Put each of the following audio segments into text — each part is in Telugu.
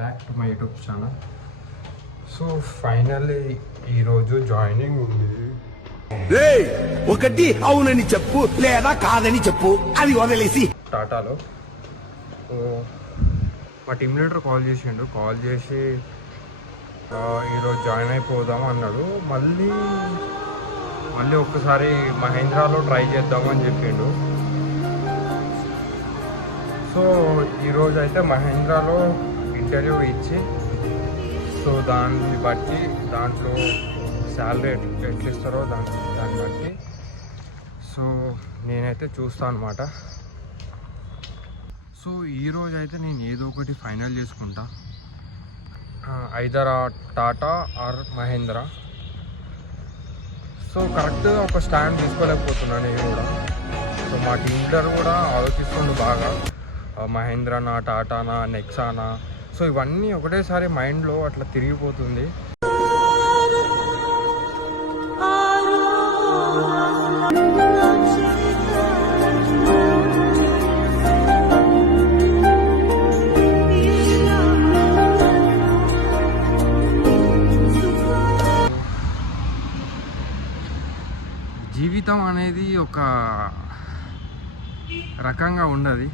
Back to my YouTube channel. So finally ఈరోజు జాయినింగ్ ఉంది. ఒకటి అవునని చెప్పు లేదా కాదని చెప్పు, అది వదిలేసి టాటాలో. సో మా టీమ్ లీడర్ కాల్ చేసి ఈరోజు జాయిన్ అయిపోదాం అన్నాడు. మళ్ళీ ఒక్కసారి మహేంద్రాలో ట్రై చేద్దామని చెప్పిండు. సో ఈరోజు అయితే మహేంద్రాలో ఇంటర్వ్యూ ఇచ్చి, సో దాన్ని బట్టి దాంట్లో శాలరీ ఎట్లా ఇస్తారో దాన్ని బట్టి సో నేనైతే చూస్తాను అనమాట. సో ఈరోజు అయితే నేను ఏదో ఒకటి ఫైనల్ చేసుకుంటా, either Tata or Mahindra. So కరెక్ట్గా ఒక స్టాండ్ తీసుకోలేకపోతున్నాను నేను కూడా. సో మా టీమ్ లీడర్ కూడా ఆలోచిస్తుండు బాగా, మహేంద్రానా, టాటానా, నెక్సానా. సో ఇవన్నీ ఒకటేసారి మైండ్లో అట్లా తిరిగిపోతుంది. జీవితం అనేది ఒక రకంగా ఉండదు,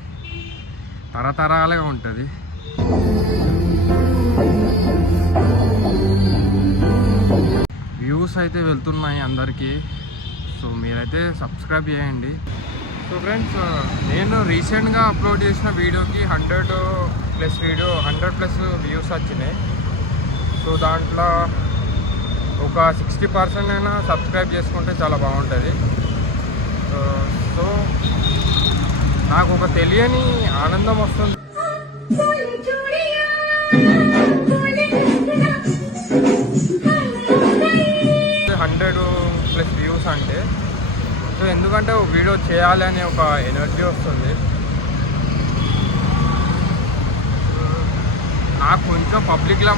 తరతరాలుగా ఉంటుంది. వ్యూస్ అయితే వెళ్తున్నాయి అందరికీ. సో మీరైతే సబ్స్క్రైబ్ చేయండి. సో ఫ్రెండ్స్, నేను రీసెంట్గా అప్లోడ్ చేసిన వీడియోకి 100+ వ్యూస్ వచ్చినాయి. సో దాంట్లో ఒక 60% అయినా సబ్స్క్రైబ్ చేసుకుంటే చాలా బాగుంటుంది. సో నాకు ఒక తెలియని ఆనందం వస్తుంది 100+ వ్యూస్ అంటే. సో ఎందుకంటే ఒక వీడియో చేయాలి అనే ఒక ఎనర్జీ వస్తుంది. నాకు కొంచెం పబ్లిక్లో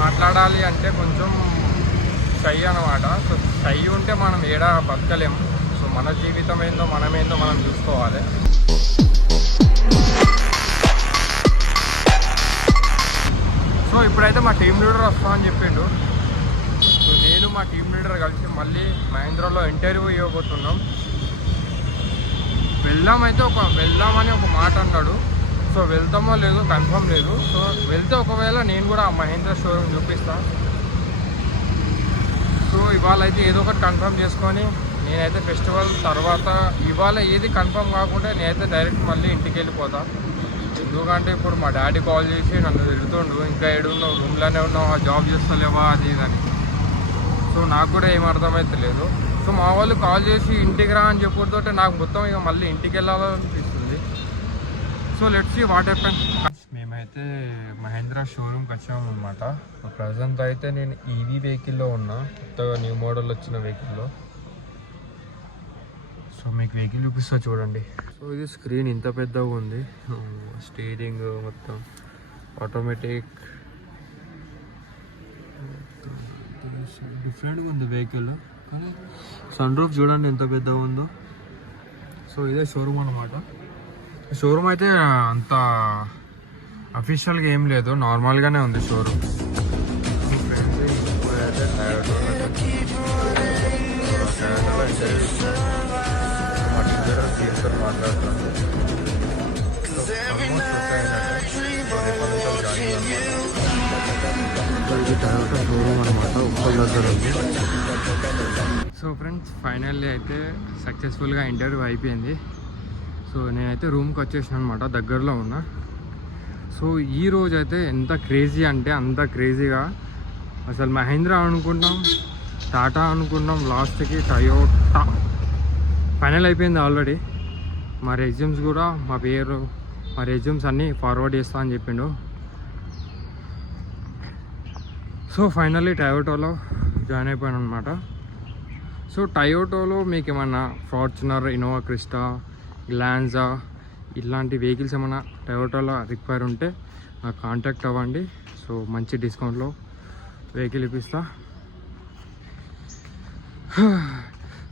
మాట్లాడాలి అంటే కొంచెం షై అన్నమాట. సో షై ఉంటే మనం ఏడా బతకలేము. సో మన జీవితం ఏందో మనం చూసుకోవాలి. సో ఇప్పుడైతే మా టీమ్ లీడర్ వస్తా అని చెప్పిండు. సో నేను మా టీమ్ లీడర్ కలిసి మళ్ళీ మహేంద్రాలో ఇంటర్వ్యూ ఇవ్వబోతున్నాం. వెళ్దామని ఒక మాట అన్నాడు. సో వెళ్తామో లేదో కన్ఫర్మ్ లేదు. సో వెళ్తే ఒకవేళ నేను కూడా ఆ మహేంద్ర షోరూమ్ చూపిస్తాను. సో ఇవాళ అయితే ఏదో ఒకటి కన్ఫర్మ్ చేసుకొని నేనైతే ఫెస్టివల్ తర్వాత ఇవాళ ఏది కన్ఫర్మ్ కాకుండా నేనైతే డైరెక్ట్ మళ్ళీ ఇంటికి వెళ్ళిపోతాను. ఎందుకంటే ఇప్పుడు మా డాడీ కాల్ చేసి నన్ను తిడుతుండు, ఇంకా ఏడున్నావు, రూమ్లోనే ఉన్నావు, జాబ్ చేస్తలేవా అది ఇదని. సో నాకు కూడా ఏం అర్థమవుతలేదు. సో మా వాళ్ళు కాల్ చేసి ఇంటికి రా అని చెప్పడంతో నాకు మొత్తం ఇక మళ్ళీ ఇంటికి వెళ్ళాలనిపిస్తుంది. So let's see what happen. మేమైతే మహేంద్రా షోరూమ్కి వచ్చాము అనమాట. ప్రజెంట్ అయితే నేను ఈవీ వెహికల్లో ఉన్నా, కొత్తగా న్యూ మోడల్ వచ్చిన వెహికల్లో. సో మీకు వెహికల్ చూపిస్తా చూడండి. సో ఇది స్క్రీన్ ఇంత పెద్దగా ఉంది, స్టీరింగ్ మొత్తం ఆటోమేటిక్, డిఫరెంట్గా ఉంది వెహికల్. కానీ సన్ రూఫ్ చూడండి ఎంత పెద్దగా ఉందో. సో ఇదే షోరూమ్ అనమాట. షోరూమ్ అయితే అంత అఫీషియల్గా ఏం లేదు, నార్మల్గానే ఉంది షోరూమ్. మాట్లాడుతున్నాను. ఇది టయోటా షోరూమ్ అనమాట, ఉప్పల్ దగ్గర ఉంది. సో ఫ్రెండ్స్, ఫైనల్లీ అయితే సక్సెస్ఫుల్గా ఇంటర్వ్యూ అయిపోయింది. సో నేనైతే రూమ్కి వచ్చేసాను అనమాట, దగ్గరలో ఉన్నా. సో ఈరోజు అయితే ఎంత క్రేజీ అంటే అంత క్రేజీగా, అసలు మహేంద్రా అనుకున్నాం, టాటా అనుకున్నాం, లాస్ట్కి టయోటా ఫైనల్ అయిపోయింది ఆల్రెడీ. మా రెజ్యూమ్స్ కూడా మా రెజ్యూమ్స్ అన్నీ ఫార్వర్డ్ చేస్తా అని చెప్పిండు. సో ఫైనల్లీ టయోటాలో జాయిన్ అయిపోయాను అనమాట. సో టయోటాలో మీకు ఏమన్నా ఫార్చునర్, ఇన్నోవా క్రిస్టా, గ్లాన్జా ఇలాంటి వెహికల్స్ ఏమైనా టయోటాలో రిక్వైర్ ఉంటే నాకు కాంటాక్ట్ అవ్వండి. సో మంచి డిస్కౌంట్లో వెహికల్ ఇప్పిస్తా.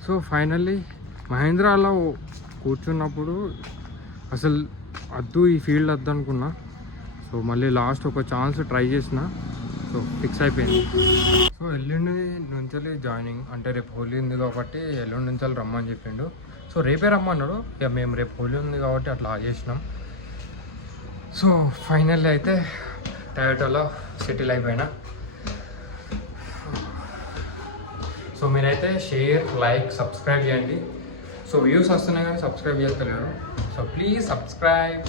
సో ఫైనల్లీ మహేంద్రాలో కూర్చున్నప్పుడు అసలు వద్దు, ఈ ఫీల్డ్ వద్దు అనుకున్నా. సో సో మళ్ళీ లాస్ట్ ఒక ఛాన్స్ ట్రై చేసిన, సో ఫిక్స్ అయిపోయింది. సో ఎల్లుండి నుంచి జాయినింగ్, అంటే రేపు హోలీ ఉంది కాబట్టి ఎల్లుండి నుంచి రమ్మని చెప్పిండు. సో రేపే రమ్మన్నాడు, ఇక మేము రేపు హోలీ ఉంది కాబట్టి అట్లా ఆగేసినాం. సో ఫైనల్లీ అయితే టయోటాలో సెటిల్ అయిపోయినా. సో మీరైతే షేర్, లైక్, సబ్స్క్రైబ్ చేయండి. సో వ్యూస్ వస్తున్నాయి కానీ సబ్స్క్రైబ్ చేస్తలేరు. So please subscribe.